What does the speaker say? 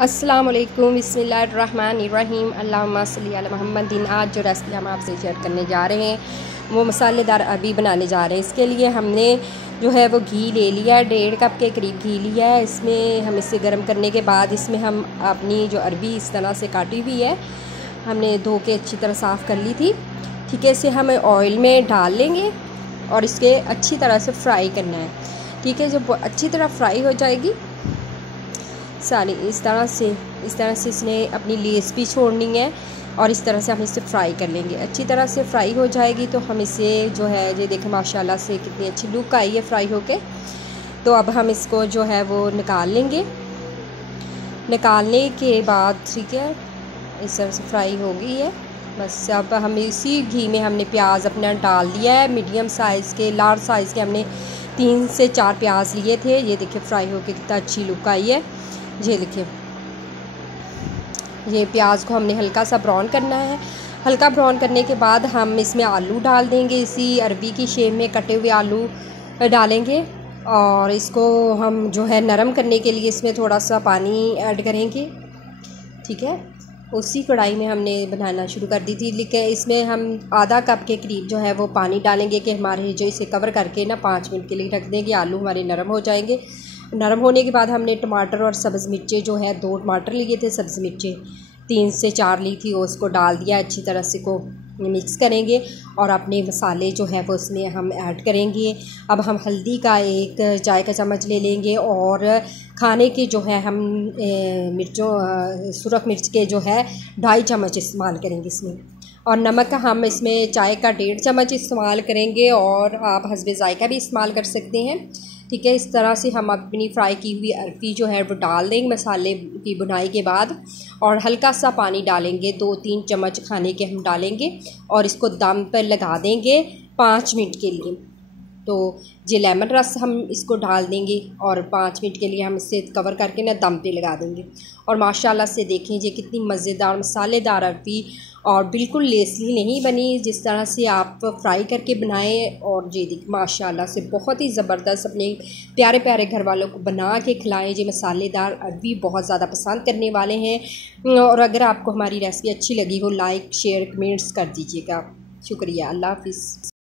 अस्सलाम वालेकुम, बिस्मिल्लाहिर्रहमानिर्रहीम, अल्लाहुम्मा सल्ली अला मुहम्मदिन। आज जो रेसिपी हम आपसे शेयर करने जा रहे हैं वो मसालेदार अरबी बनाने जा रहे हैं। इसके लिए हमने जो है वो घी ले लिया है, 1.5 कप के करीब घी लिया है। इसमें हम इसे गर्म करने के बाद इसमें हम अपनी जो अरबी इस तरह से काटी हुई है हमने धो के अच्छी तरह साफ़ कर ली थी, ठीक है। इसे हम ऑयल में डाल लेंगे और इसके अच्छी तरह से फ्राई करना है, ठीक है। जब अच्छी तरह फ्राई हो जाएगी सारी इस तरह से इसने अपनी लेस भी छोड़नी है और इस तरह से हम इसे फ्राई कर लेंगे। अच्छी तरह से फ्राई हो जाएगी तो हम इसे जो है ये देखें माशाल्लाह से कितनी अच्छी लुक आई है फ्राई होके। तो अब हम इसको जो है वो निकाल लेंगे। निकालने के बाद ठीक है इस तरह से फ्राई हो गई है। बस अब हम इसी घी में हमने प्याज अपना डाल दिया है। मीडियम साइज़ के लार्ज साइज़ के हमने 3 से 4 प्याज लिए थे। ये देखिए फ्राई होके कितना अच्छी लुक आई है। ये देखिए ये प्याज को हमने हल्का सा ब्राउन करना है। हल्का ब्राउन करने के बाद हम इसमें आलू डाल देंगे। इसी अरबी की शेप में कटे हुए आलू डालेंगे और इसको हम जो है नरम करने के लिए इसमें थोड़ा सा पानी ऐड करेंगे, ठीक है। उसी कढ़ाई में हमने बनाना शुरू कर दी थी, लेकिन इसमें हम आधा कप के करीब जो है वो पानी डालेंगे कि हमारे जो इसे कवर करके ना 5 मिनट के लिए रख देंगे। आलू हमारे नरम हो जाएंगे। नरम होने के बाद हमने टमाटर और सब्ज़ मिर्चें जो है 2 टमाटर लिए थे, सब्ज़ मिर्चें 3 से 4 ली थी, उसको डाल दिया। अच्छी तरह से को मिक्स करेंगे और अपने मसाले जो है वो उसमें हम ऐड करेंगे। अब हम हल्दी का 1 चाय का चम्मच ले लेंगे और खाने के जो है हम सुरख मिर्च के जो है 2.5 चम्मच इस्तेमाल करेंगे इसमें। और नमक हम इसमें चाय का 1.5 चम्मच इस्तेमाल करेंगे और आप हस्बे ज़ायका भी इस्तेमाल कर सकते हैं, ठीक है। इस तरह से हम अपनी फ्राई की हुई अरबी जो है वो डाल देंगे मसाले की बुनाई के बाद और हल्का सा पानी डालेंगे। 2-3 चम्मच खाने के हम डालेंगे और इसको दम पर लगा देंगे 5 मिनट के लिए। तो ये लेमन रस हम इसको डाल देंगे और 5 मिनट के लिए हम इसे कवर करके ना दम पे लगा देंगे। और माशाल्लाह से देखें ये कितनी मज़ेदार मसालेदार अरबी और बिल्कुल लेसली नहीं बनी, जिस तरह से आप फ्राई करके बनाएं। और ये देख माशाल्लाह से बहुत ही ज़बरदस्त अपने प्यारे प्यारे घर वालों को बना के खिलाएं। ये मसालेदार अरबी बहुत ज़्यादा पसंद करने वाले हैं। और अगर आपको हमारी रेसिपी अच्छी लगी हो लाइक शेयर कमेंट्स कर दीजिएगा। शुक्रिया। अल्लाह हाफ़िज़।